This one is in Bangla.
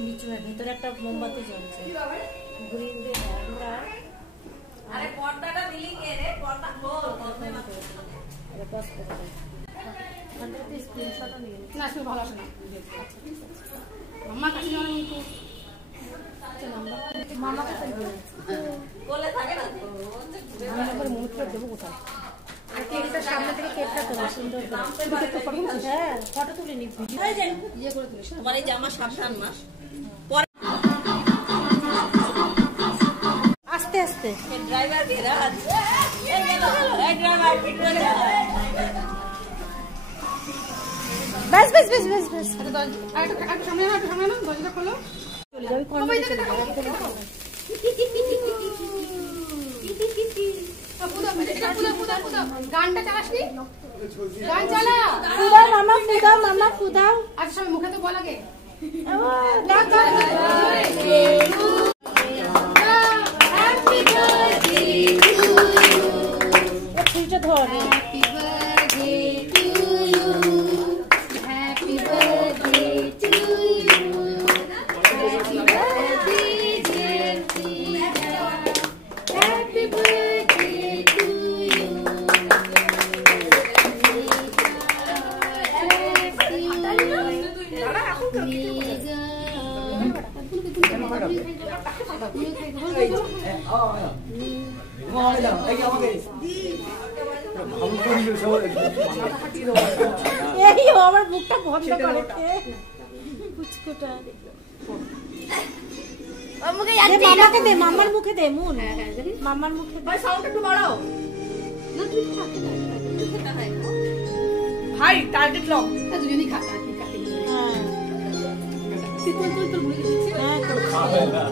নিচু ভিতরে একটা মোমবাতি জ্বলছে গ্রিন দিয়ে আমরা আরে পর্দাটা দিলি কে রে পর্দা খোল আরে বাস করে দাও আমাদের স্ক্রিনশটও নিয়ে না শুধু ভালো আসে না মামা কাছে যাওয়ার মতো আচ্ছা নাম্বার মামাকে বলে থাকে না আমি নাম্বার মুখটা দেবো কোথায় কেকটা সামনে থেকে কেকটা তোলা সুন্দর করে হ্যাঁ ফটো তুলে নি ভিডিও ইয়ে করে তুলিস তোমার এই জামা সাবধান মাস আস্তে আস্তে ড্রাইভার দিয়ে রাখছে এই ড্রাইভার ঠিক করে বাস বাস বাস বাস বাস আরেকটা সামনে না দরজাটা খোলো চলে যাবে কোন দিকে চলে যাবে গানটা চালাসনি গান চালা মামা ফুদাও আচ্ছা সবাই মুখে তো বল আগে হ্যাপি বার্থডে টু ইউ ফুলটা ধর happy birthday to you happy birthday to you happy birthday dear Priya happy birthday to you আমার মুখটা বন্ধ করে মামাকে দে মামার মুখে দে মুন মামার মুখে ভাই সাউন্ড একটু বাড়াও না তুই ভাই টার্গেট লক দুজনই খা হ্যাঁ তুই মুড়ি দিচ্ছিস হ্যাঁ খাবে না